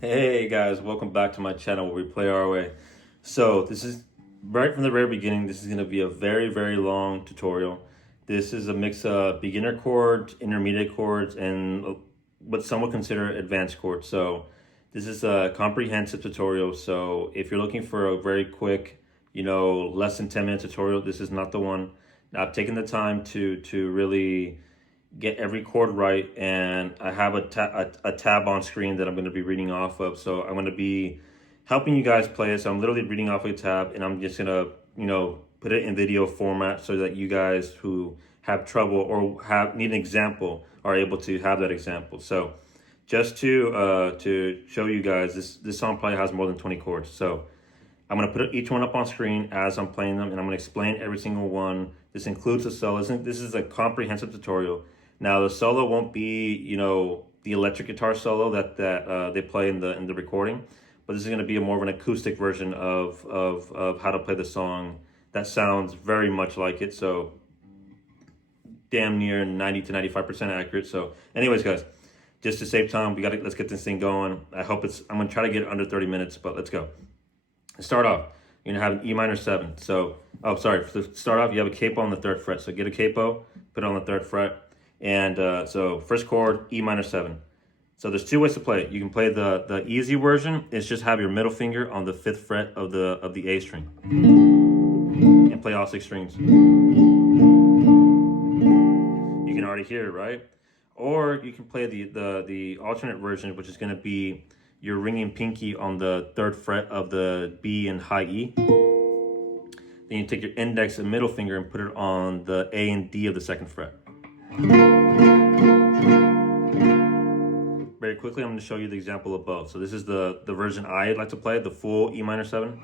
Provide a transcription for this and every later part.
Hey guys, welcome back to my channel where we play our way. So this is right from the very beginning. This is going to be a very long tutorial. This is a mix of beginner chords, intermediate chords, and what some would consider advanced chords. So this is a comprehensive tutorial. So if you're looking for a very quick, less than 10-minute tutorial, this is not the one. I've taken the time to really get every chord right, and I have a tab on screen that I'm going to be reading off of. So I'm going to be helping you guys play it. So I'm literally reading off a tab, and I'm just going to put it in video format so that you guys who have trouble or need an example are able to have that example. So just to show you guys, this song probably has more than 20 chords. So I'm going to put each one up on screen as I'm playing them, and I'm going to explain every single one. This includes the solo. This is a comprehensive tutorial. Now the solo won't be, the electric guitar solo that they play in the recording, but this is going to be more of an acoustic version of how to play the song that sounds very much like it. So damn near 90 to 95% accurate. So anyways, guys, just to save time, let's get this thing going. I'm going to try to get it under 30 minutes, but let's go. To start off, you're gonna have an E minor 7. So, to start off, you have a capo on the 3rd fret. So get a capo, put it on the 3rd fret. And so first chord, E minor 7. So there's two ways to play it. You can play the easy version. It's just have your middle finger on the 5th fret of the A string. And play all 6 strings. You can already hear it, right? Or you can play the alternate version, which is gonna be your ringing pinky on the 3rd fret of the B and high E. Then you take your index and middle finger and put it on the A and D of the 2nd fret. Very quickly, I'm going to show you the example of both. So this is the version I like to play, the full E minor 7.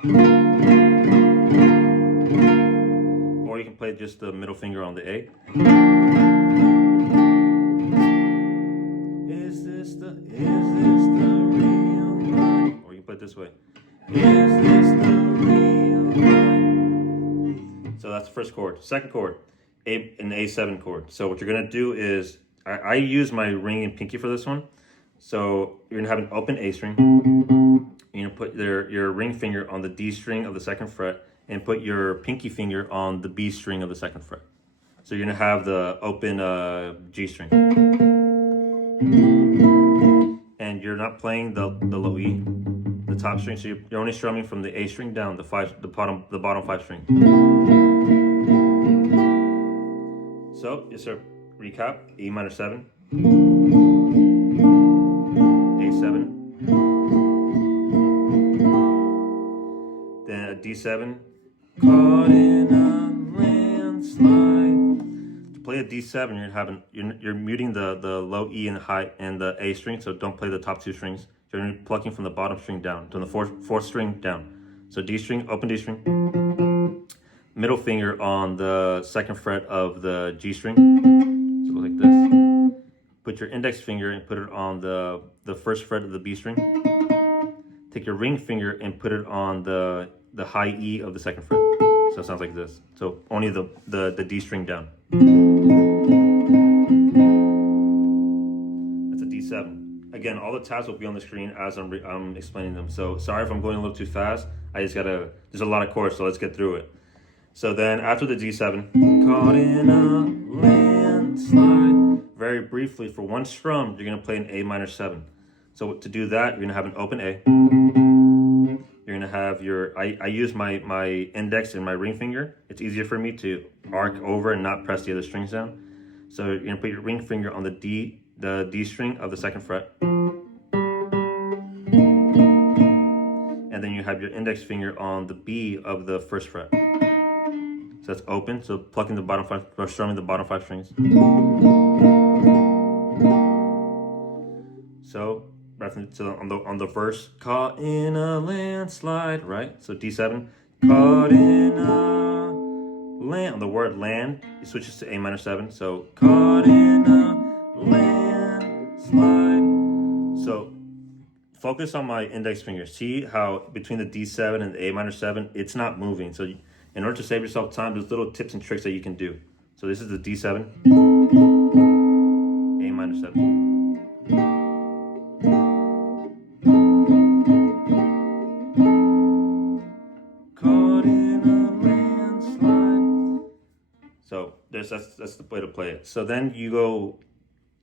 Or you can play just the middle finger on the A. Is this the real life? Or you can play it this way. Is this the real life? So that's the first chord. Second chord, an A7 chord. So what you're gonna do is, I use my ring and pinky for this one. So you're gonna have an open A string. You're gonna put your ring finger on the D string of the 2nd fret and put your pinky finger on the B string of the 2nd fret. So you're gonna have the open G string. And you're not playing the low E, the top string, so you're only strumming from the A string down, the bottom 5 string. So, yes sir, recap, E minor 7, A7, then a D7, caught in a landslide. To play a D7, you're muting the low E and high and the A string, so don't play the top 2 strings. You're plucking from the bottom string down, to the fourth string down. So D string, open D string, middle finger on the 2nd fret of the G string. So it goes like this. Put your index finger and put it on the 1st fret of the B string. Take your ring finger and put it on the high E of the 2nd fret. So it sounds like this. So only the D string down. That's a D7. Again, all the tabs will be on the screen as I'm explaining them. So sorry if I'm going a little too fast. There's a lot of chords, so let's get through it. So then after the D7, caught in a landslide. Very briefly, for one strum, you're gonna play an A minor 7. So to do that, you're gonna have an open A. You're gonna have I use my index and my ring finger. It's easier for me to arc over and not press the other strings down. So you're gonna put your ring finger on the D string of the 2nd fret. And then you have your index finger on the B of the 1st fret. So that's open, so plucking the bottom 5, or strumming the bottom 5 strings. So on the verse, caught in a landslide, right? So D7, caught in a land. On the word land, it switches to A minor 7. So caught in a landslide. So focus on my index finger. See how between the D7 and the A minor 7, it's not moving. So in order to save yourself time, there's little tips and tricks that you can do. So this is the D7, A minor 7. that's the way to play it. So then you go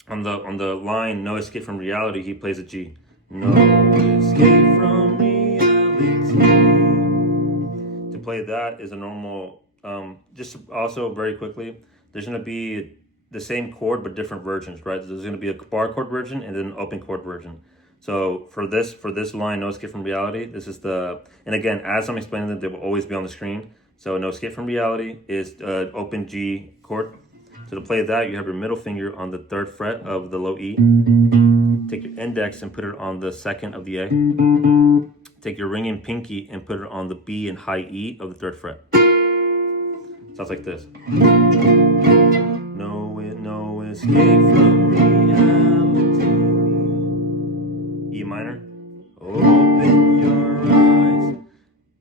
on the line, no escape from reality, he plays a G. No escape from reality. To play that is a normal, just also very quickly, there's going to be the same chord but different versions, right? There's going to be a bar chord version and then an open chord version. So for this line, no escape from reality, this is and again, as I'm explaining them, they will always be on the screen. So no escape from reality is open G chord. So to play that, you have your middle finger on the 3rd fret of the low E. Take your index and put it on the 2nd of the A. Take your ring and pinky and put it on the B and high E of the 3rd fret. Sounds like this. No escape from reality. E minor. Open your eyes.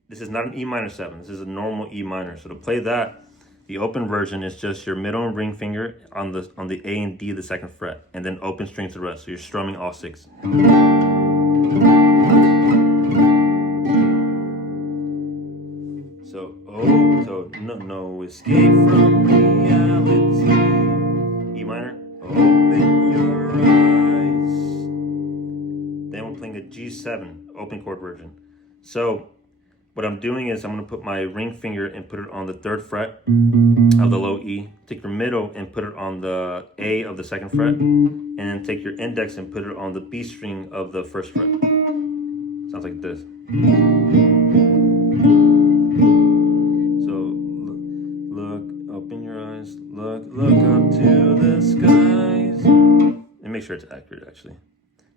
This is not an E minor 7. This is a normal E minor. So to play that, the open version is just your middle and ring finger on the A and D of the 2nd fret, and then open strings the rest. So you're strumming all 6. So no escape from reality. E minor. Open your eyes. Then we're playing a G7 open chord version. So what I'm doing is I'm going to put my ring finger and put it on the 3rd fret of the low E. Take your middle and put it on the A of the 2nd fret. And then take your index and put it on the B string of the 1st fret. Sounds like this. So look, open your eyes, look up to the skies. And make sure it's accurate, actually.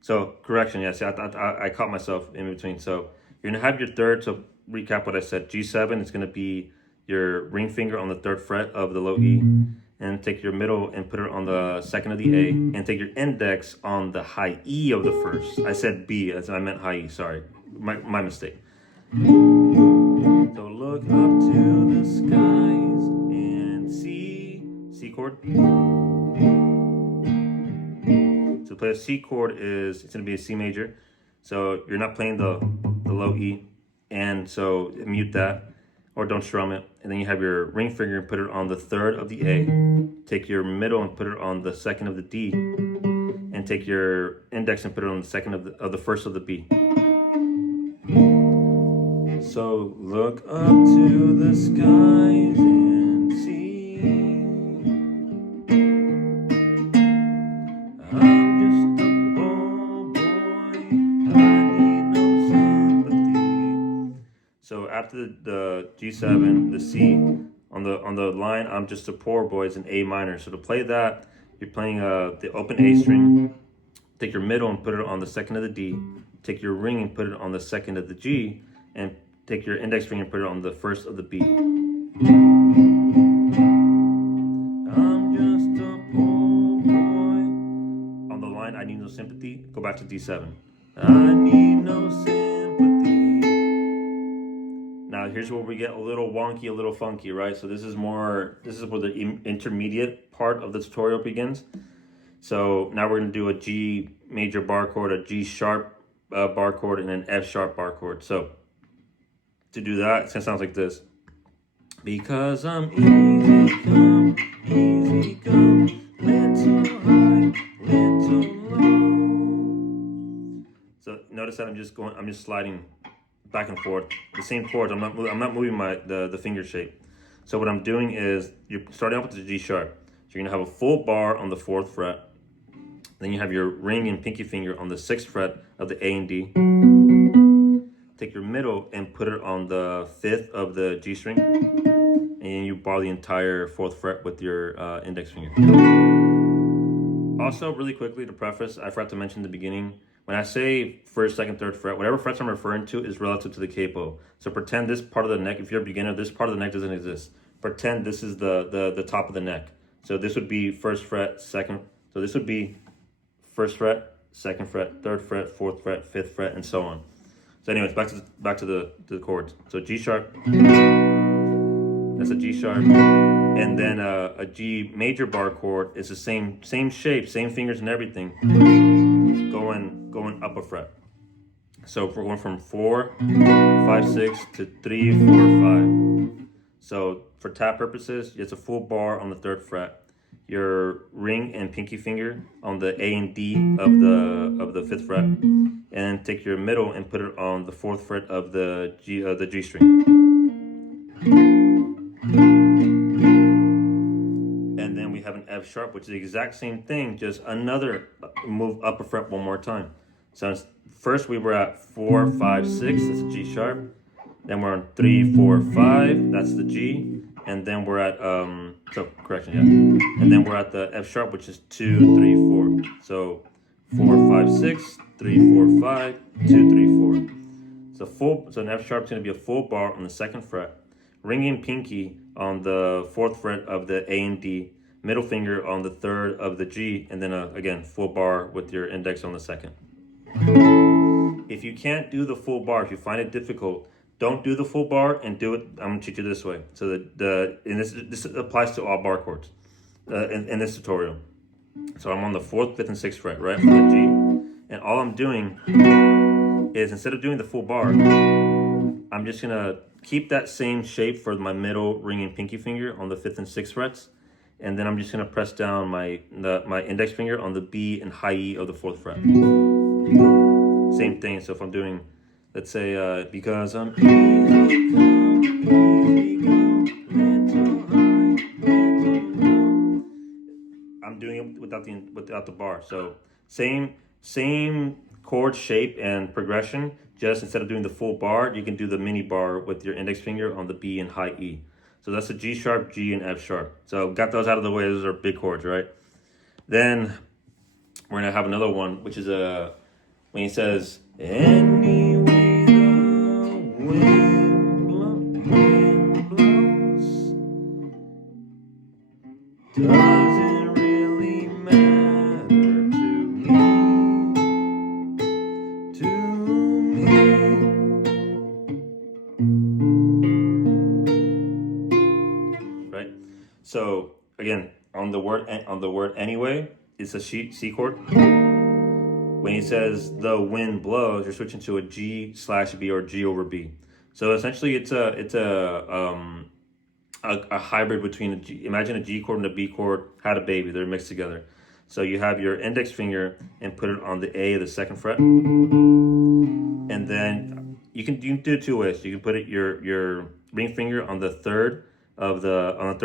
So correction, yeah, see, I caught myself in between. So you're going to have your 3rd, so recap what I said. G7 is going to be your ring finger on the 3rd fret of the low E, and take your middle and put it on the 2nd of the A, and take your index on the high E of the 1st. I said B, as I meant high E, sorry. My mistake. So look up to the skies and C chord. So to play a C chord it's going to be a C major. So you're not playing the low E, and so mute that or don't strum it. And then you have your ring finger and put it on the 3rd of the A. Take your middle and put it on the 2nd of the D, and take your index and put it on the 2nd of the 1st of the B. So look up to the skies and see. I'm just a poor boy, I need no sympathy. So after the G7, the C, on the line, I'm just a poor boy is an A minor. So to play that, you're playing the open A string. Take your middle and put it on the 2nd of the D. Take your ring and put it on the 2nd of the G, and take your index finger and put it on the 1st of the B. I'm just a poor boy. On the line, I need no sympathy. Go back to D7. I need no sympathy. Now here's where we get a little wonky, a little funky, right? So this is where the intermediate part of the tutorial begins. So now we're going to do a G major bar chord, a G sharp bar chord, and an F sharp bar chord. So to do that, it's gonna sound like this. Because I'm easy come, little high, little low. So notice that I'm just sliding back and forth. The same chords. I'm not moving the finger shape. So what I'm doing is you're starting off with the G sharp. So you're gonna have a full bar on the 4th fret. Then you have your ring and pinky finger on the 6th fret of the A and D. Take your middle and put it on the 5th of the G string, and you bar the entire 4th fret with your index finger. Also, really quickly to preface, I forgot to mention in the beginning, when I say 1st, 2nd, 3rd fret, whatever frets I'm referring to is relative to the capo. So pretend this part of the neck, if you're a beginner, this part of the neck doesn't exist. Pretend this is the top of the neck. So this would be 1st fret, 2nd. So this would be 1st fret, 2nd fret, 3rd fret, 4th fret, 5th fret, and so on. So anyways, back to the chords. So G sharp, that's a G sharp, and then a G major bar chord is the same shape, same fingers and everything, going up a fret. So we're going from 4, 5, 6 to 3, 4, 5. So for tap purposes, it's a full bar on the 3rd fret. Your ring and pinky finger on the A and D of the 5th fret, and take your middle and put it on the 4th fret of the G string. And then we have an F sharp, which is the exact same thing, just another move up a fret one more time. So first we were at 4, 5, 6, that's a G sharp. Then we're on 3, 4, 5, that's the G. And then we're at, And then we're at the F sharp, which is 2, 3, 4. So 4, 5, 6, 3, 4, 5, 2, 3, 4. So an F sharp is going to be a full bar on the 2nd fret. Ring and pinky on the 4th fret of the A and D. Middle finger on the 3rd of the G. And then again, full bar with your index on the 2nd. If you can't do the full bar, if you find it difficult, don't do the full bar and do it. I'm gonna teach you this way. So this applies to all bar chords in this tutorial. So I'm on the 4th, 5th, and 6th fret, right, from the G, and all I'm doing is, instead of doing the full bar, I'm just gonna keep that same shape for my middle ring and pinky finger on the 5th and 6th frets, and then I'm just gonna press down my index finger on the B and high E of the 4th fret. Same thing. So if I'm doing, let's say, because I'm easy come, easy go, little high, little low. I'm doing it without the bar. So same chord shape and progression. Just instead of doing the full bar, you can do the mini bar with your index finger on the B and high E. So that's a G sharp, G, and F sharp. So got those out of the way. Those are big chords, right? Then we're gonna have another one, which is when he says, any way the wind blows, doesn't really matter to me. Right? So again, on the word anyway, it's a C chord. When he says the wind blows, you're switching to a G/B or G over B. So essentially, it's a hybrid between a G. Imagine a G chord and a B chord had a baby. They're mixed together. So you have your index finger and put it on the A of the 2nd fret, and then you can do it 2 ways. You can put your ring finger on the 3rd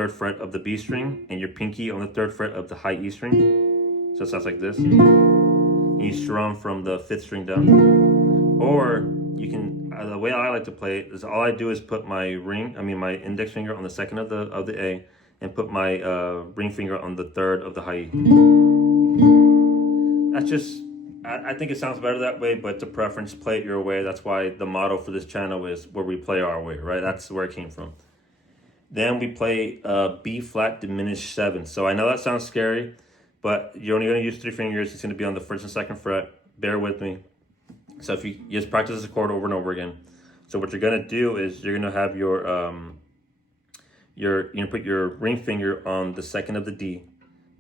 fret of the B string, and your pinky on the 3rd fret of the high E string. So it sounds like this. You strum from the 5th string down, or you can. The way I like to play it is all I do is put my my index finger on the 2nd of the A, and put my ring finger on the 3rd of the high E. That's just. I think it sounds better that way, but it's a preference. Play it your way. That's why the motto for this channel is where we play our way, right? That's where it came from. Then we play B flat diminished 7. So I know that sounds scary, but you're only going to use 3 fingers. It's going to be on the 1st and 2nd fret. Bear with me. So if you just practice this chord over and over again. So what you're going to do is you're going to have you're going to put your ring finger on the 2nd of the D,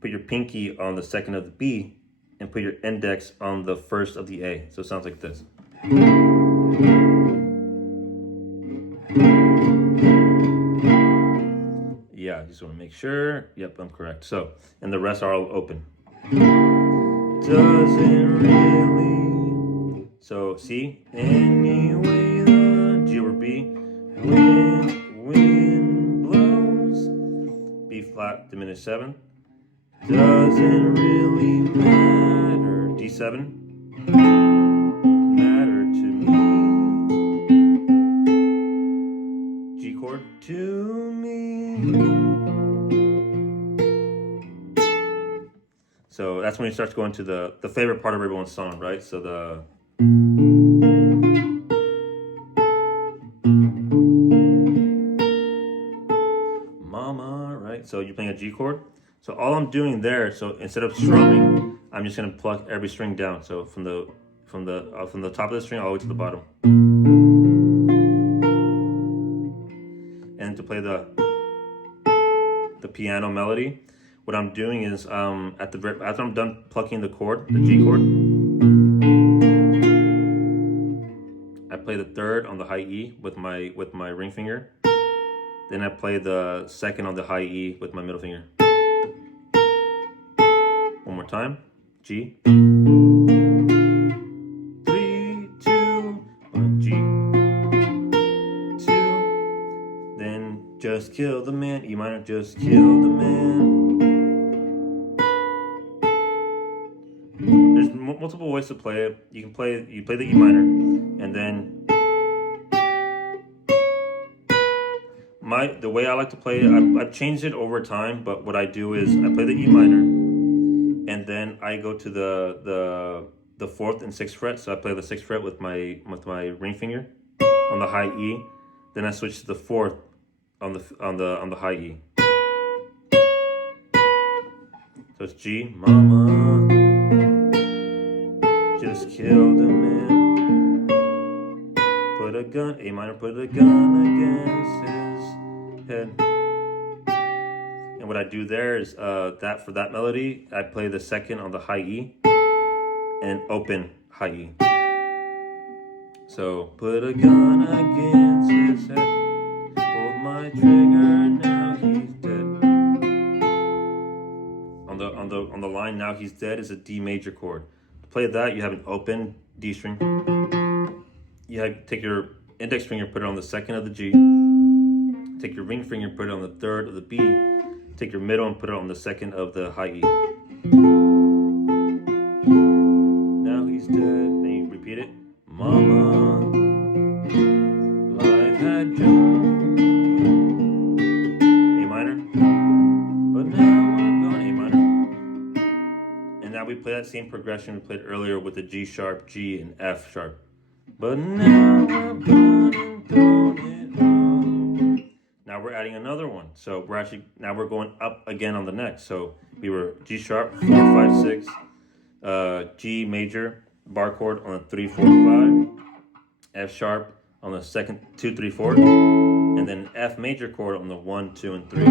put your pinky on the 2nd of the B, and put your index on the 1st of the A. So it sounds like this. Yeah, I just want to make sure. Yep, I'm correct. So, and the rest are all open. Doesn't really. So, see? Anyway, the G over B. Wind blows. B flat, diminished 7. Doesn't really matter. D7. Matter to me. G chord to me. So that's when he starts going to the favorite part of everyone's song, right? So the mama, right? So you're playing a G chord. So all I'm doing there, so instead of strumming, I'm just gonna pluck every string down. So from the top of the string all the way to the bottom. And to play the piano melody, what I'm doing is after I'm done plucking the chord, the G chord, I play the 3rd on the high E with my ring finger, Then I play the second on the high E with my middle finger. One more time. G. 3, 2, 1, G. 2. Then just kill the man. E minor, just kill the man. There's multiple ways to play it. You play the E minor, and then the way I like to play it, I've changed it over time, but what I do is I play the E minor, and then I go to the 4th and 6th fret. So I play the 6th fret with my ring finger on the high E. Then I switch to the 4th on the high E. So it's G, mama, just killed a man. Put a gun, A minor, put a gun against his head. And what I do there is that for that melody, I play the second on the high E and open high E. So put a gun against his head, pulled my trigger, now he's dead. On the line, now he's dead, is a D major chord. To play that, you have an open D string. You take your index finger, put it on the 2nd of the G. Take your ring finger, put it on the 3rd of the B. Take your middle and put it on the 2nd of the high E. Now he's dead. Then you repeat it. Mama, life had jumped. A minor. But now I'm going A minor. And now we play that same progression we played earlier with the G sharp, G, and F sharp. But now I've gone and thrown it all. Now we're adding another one. So now we're going up again on the next. So we were G sharp, 4, 5, 6, G major, bar chord on the 3, 4, 5, F sharp on the 2nd, 2, 3, 4, and then F major chord on the 1, 2, and 3.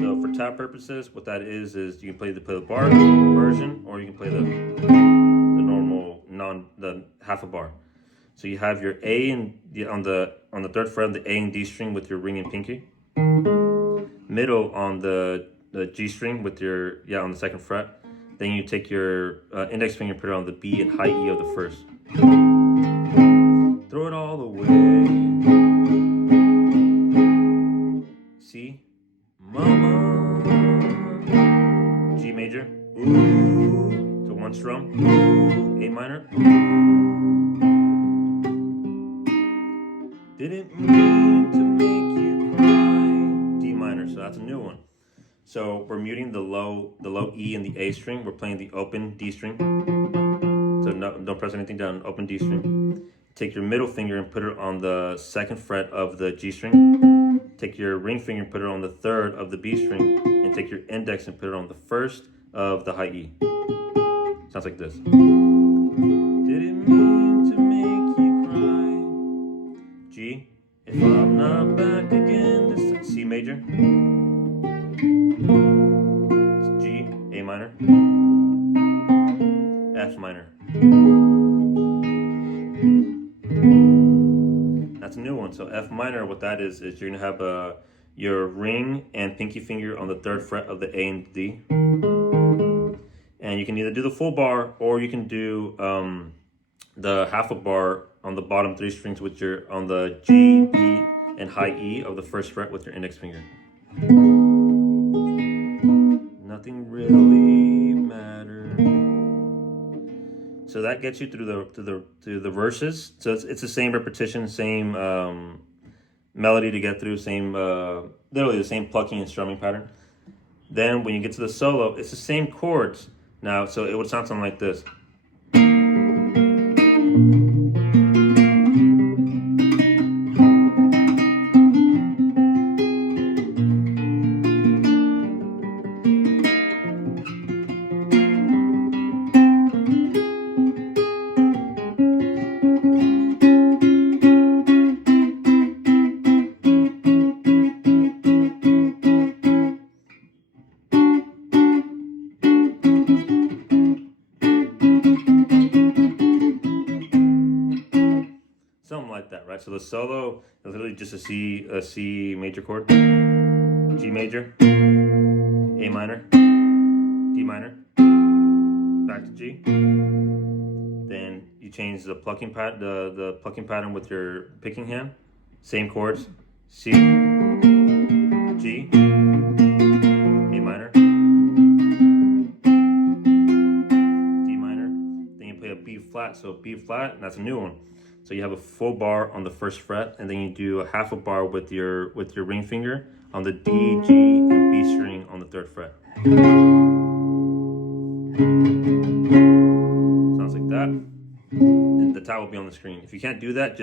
So for tab purposes, what that is you can play the bar version, or you can play the normal the half a bar. So you have your A and on the 3rd fret, the A and D string with your ring and pinky. Middle on the G string with your on the 2nd fret. Then you take your index finger, put it on the B and high E of the 1st. Throw it all away. C, mama, G major, ooh, so 1 strum, A minor, didn't mean to make you cry, D minor, so that's a new one. So we're muting the low E and the A string, we're playing the open D string, so don't press anything down, open D string. Take your middle finger and put it on the 2nd fret of the G string. Take your ring finger and put it on the 3rd of the B string, and take your index and put it on the 1st of the high E. Sounds like this. Didn't mean to make you cry. G, if I'm not back again this time. C major. It's G, A minor, F minor. That's a new one. So F minor, what that is you're gonna have your ring and pinky finger on the 3rd fret of the A and D, and you can either do the full bar or you can do the half a bar on the bottom 3 strings with your on the G, B, and high E of the 1st fret with your index finger. Nothing really matters. So that gets you through the verses. So it's the same repetition, same melody to get through, same literally the same plucking and strumming pattern. Then when you get to the solo, it's the same chords now. So it would sound something like this. something like that, right? So the solo is literally just a C major chord, G major, A minor, D minor, back to G. Then you change the plucking the plucking pattern with your picking hand. Same chords, C, G, A minor, D minor. Then you play a B flat. So B flat, and that's a new one. So you have a full bar on the first fret, and then you do a half a bar with your ring finger on the D, G, and B string on the third fret. Sounds like that. And the tab will be on the screen. If you can't do that,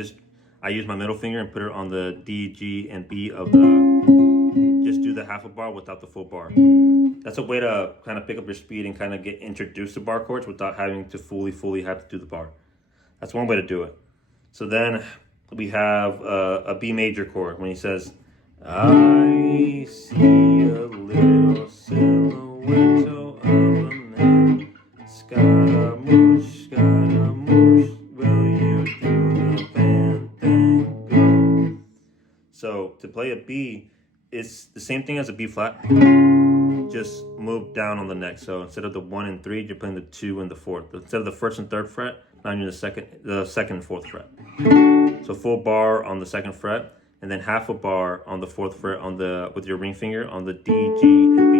I use my middle finger and put it on the D, G, and B of the. Just do the half a bar without the full bar. That's a way to kind of pick up your speed and kind of get introduced to bar chords without having to fully have to do the bar. That's one way to do it. So then we have a B major chord when he says, I see a little silhouette of a man, Scaramouche, will you do the fandango? So to play a B, it's the same thing as a B flat, just move down on the neck. So instead of the 1 and 3, you're playing the 2 and the 4th. Instead of the 1st and 3rd fret, now you're the second and 4th fret. So full bar on the 2nd fret, and then half a bar on the 4th fret with your ring finger on the D, G, and B.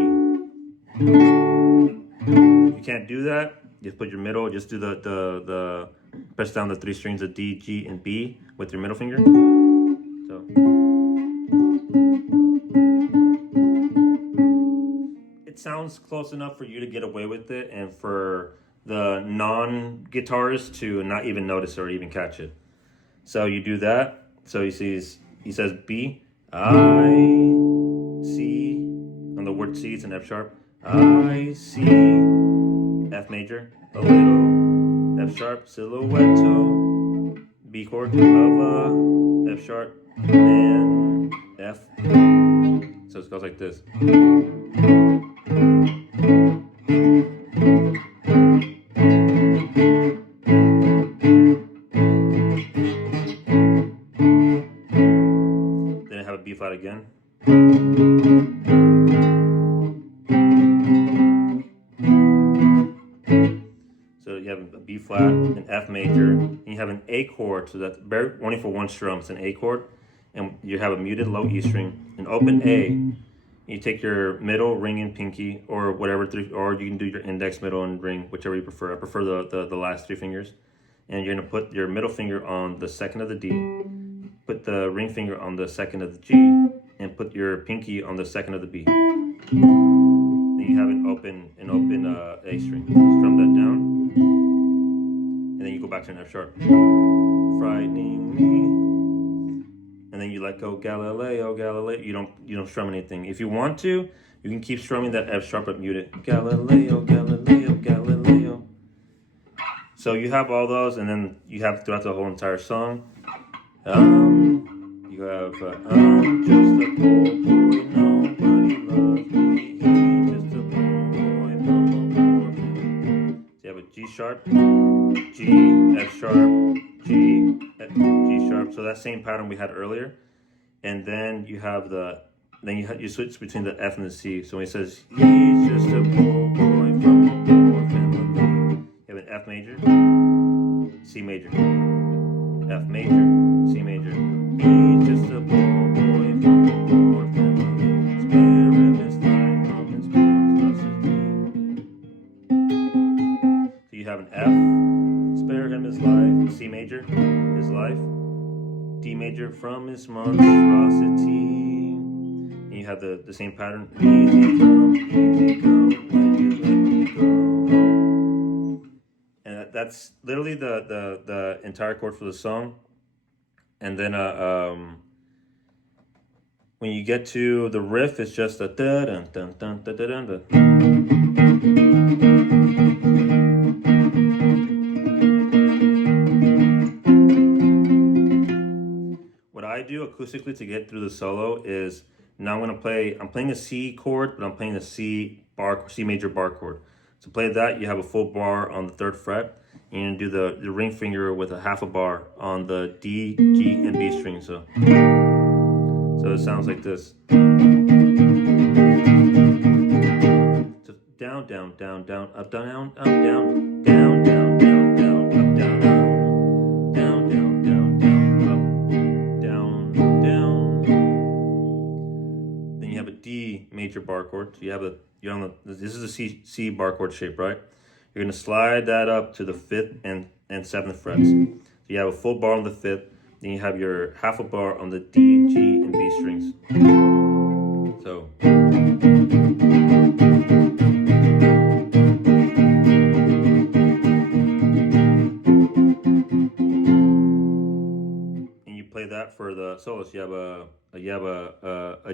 If you can't do that, just put your middle. Just do the press down the 3 strings of D, G, and B with your middle finger. So it sounds close enough for you to get away with it, and for the non-guitarist to not even notice or even catch it. So you do that. So he says B, I see, on the word C, it's an F sharp. I see F major, a little F sharp, silhouette, B chord of F sharp, and F. So it goes like this. Then I have a B flat again. So you have a B flat, an F major, and you have an A chord, so that's only for one strum, it's an A chord, and you have a muted low E string, an open A. You take your middle, ring, and pinky, or whatever, or you can do your index, middle, and ring, whichever you prefer. I prefer the last 3 fingers. And you're gonna put your middle finger on the 2nd of the D, put the ring finger on the 2nd of the G, and put your pinky on the 2nd of the B. Then you have an open A string. Strum that down, and then you go back to an F sharp. Frightening me. And then you let go, Galileo, Galileo. You don't strum anything. If you want to, you can keep strumming that F sharp but mute it. Galileo, Galileo, Galileo. So you have all those, and then you have throughout the whole entire song. You have I'm just a poor boy, nobody loves me. He's just a poor boy from a poor family. So you have a G sharp, G, F sharp, G, G sharp. So that same pattern we had earlier, and then you have you switch between the F and the C. So when he says he's just a poor boy from a poor family, you have an F major, C major, F major, C major. He's just a poor boy from a poor family. Spare him his life from his monstrosity. So you have an F, spare him his life, C major, his life, D major from his monstrosity. And you have the same pattern. Easy come when you let me go. And that's literally the entire chord for the song. And then when you get to the riff, it's just a da dun dun dun dun dun dun. What I do acoustically to get through the solo is now I'm playing a C chord, but I'm playing a C major bar chord. To play that, you have a full bar on the 3rd fret. You're gonna do the ring finger with a half a bar on the D, G, and B string. So it sounds like this. So down, down, down, down, up, down, up, down, down, down, down, down, up, down, down, down, down, down, up, down, down. Then you have a D major bar chord. So you're on the, this is a C bar chord shape, right? You're gonna slide that up to the 5th and 7th frets. So you have a full bar on the 5th, then you have your half a bar on the D, G, and B strings. So. And you play that for the solos. You have a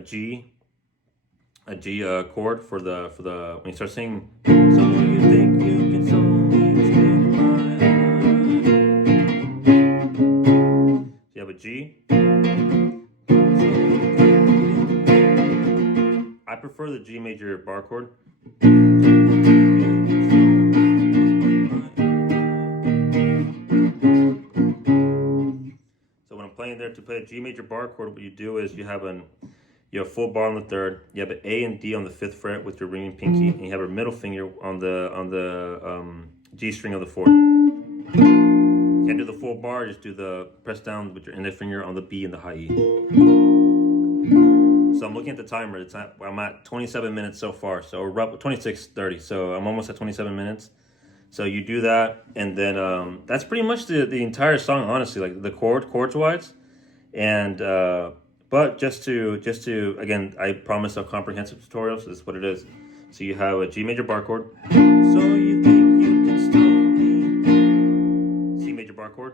G chord for the when you start singing. So you think you can solve me, you have a G. I prefer the G major bar chord. So when I'm playing there, to play a G major bar chord, what you do is you have a full bar on the 3rd, you have an A and D on the 5th fret with your ringing pinky, and you have a middle finger on the G string of the 4th. You can't do the full bar, just do the press down with your index finger on the B and the high E. So I'm looking at the timer. I'm at 27 minutes so far. So we're up 26:30. So I'm almost at 27 minutes. So you do that, and then that's pretty much the entire song, honestly. Like the chords wise, and but just to again, I promise a comprehensive tutorial. So this is what it is. So you have a G major bar chord. So you think you can stop me? C major bar chord.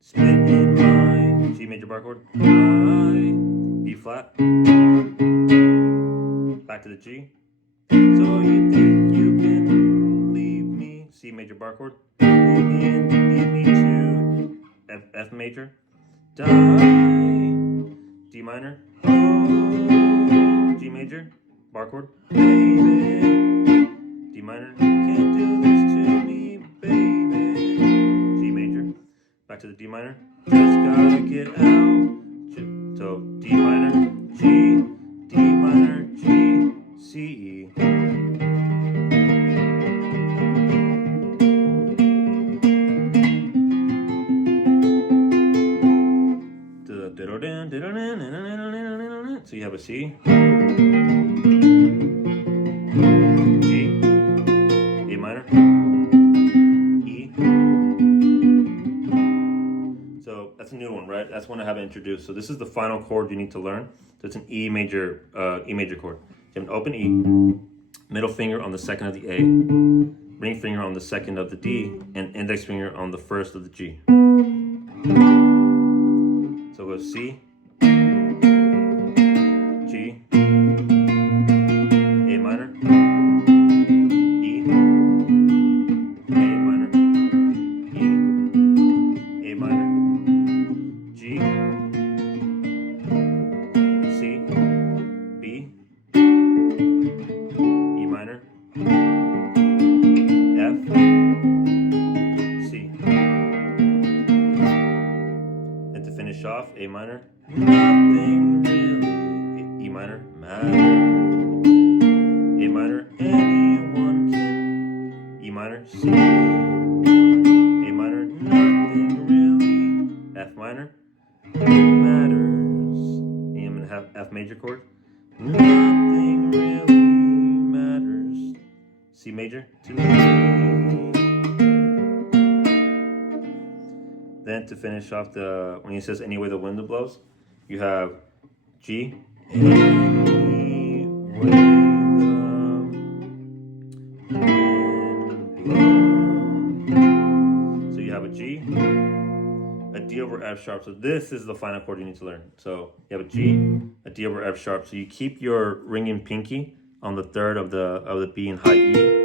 Spit in my G major bar chord. I B flat. Back to the G. So you think you can leave me? C major bar chord. Leave me to F major. Die. D minor. Oh, G major. Bar chord. Baby. D minor. Can't do this to me, baby. G major. Back to the D minor. Just gotta get out. So D minor, G, D minor, G, C, E. So you have a C, G, A minor, E. So that's a new one, right? That's one I haven't introduced. So this is the final chord you need to learn. So it's an E major chord. You have an open E, middle finger on the 2nd of the A, ring finger on the 2nd of the D, and index finger on the 1st of the G. So go C, G, A minor, E, A minor, E, A minor, G, C, B, E minor, F, C. And to finish off, A minor, nothing really, E minor, matters. A minor, anyone can, E minor, C, A minor, nothing really, F minor, matters. And I'm going to have F major chord, nothing really matters. C major, to me. Then to finish off when he says any way the wind blows, you have G, any way the wind blows. So you have a G, a D over F sharp. So this is the final chord you need to learn. So you have a G, a D over F sharp. So you keep your ringing pinky on the 3rd of the B and high E.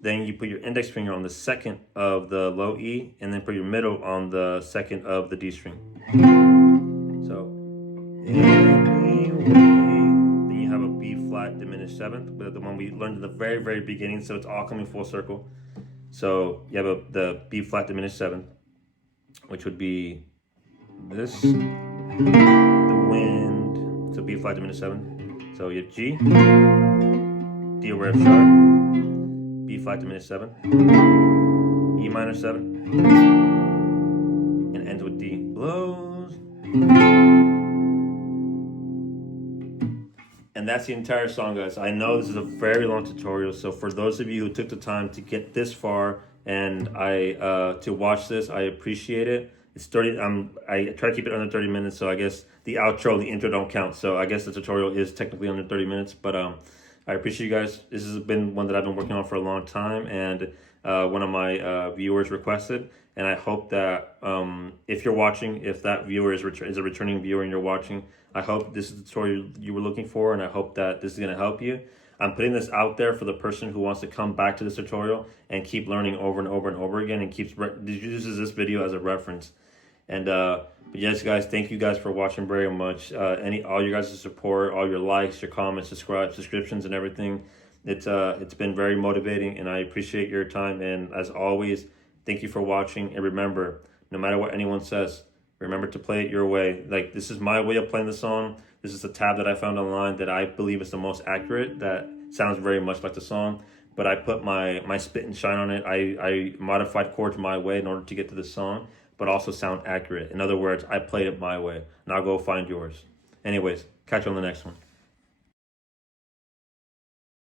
Then you put your index finger on the 2nd of the low E, and then put your middle on the 2nd of the D string. So, anyway, then you have a B flat. flat diminished seventh, the one we learned in the very, very beginning. So it's all coming full circle. So you have the B flat diminished seventh, which would be this, the wind. So B flat diminished seventh. So you have G, D aware F sharp, B flat diminished seventh, E minor seventh, and ends with D. Blows. And that's the entire song, guys. I know this is a very long tutorial, so for those of you who took the time to get this far and to watch this, I appreciate it. It's 30. I try to keep it under 30 minutes, so I guess the outro, the intro don't count. So I guess the tutorial is technically under 30 minutes, but I appreciate you guys. This has been one that I've been working on for a long time, and one of my viewers requested. And I hope that if you're watching, if that viewer is a returning viewer and you're watching, I hope this is the tutorial you were looking for, and I hope that this is going to help you. I'm putting this out there for the person who wants to come back to this tutorial and keep learning over and over and over again, and uses this video as a reference. And but yes, guys, thank you guys for watching very much. All you guys' support, all your likes, your comments, subscriptions, and everything. It's been very motivating, and I appreciate your time. And as always, thank you for watching. And remember, no matter what anyone says, remember to play it your way. Like, this is my way of playing the song. This is the tab that I found online that I believe is the most accurate, that sounds very much like the song. But I put my spit and shine on it. I modified chords my way in order to get to the song, but also sound accurate. In other words, I played it my way. Now go find yours. Anyways, catch you on the next one.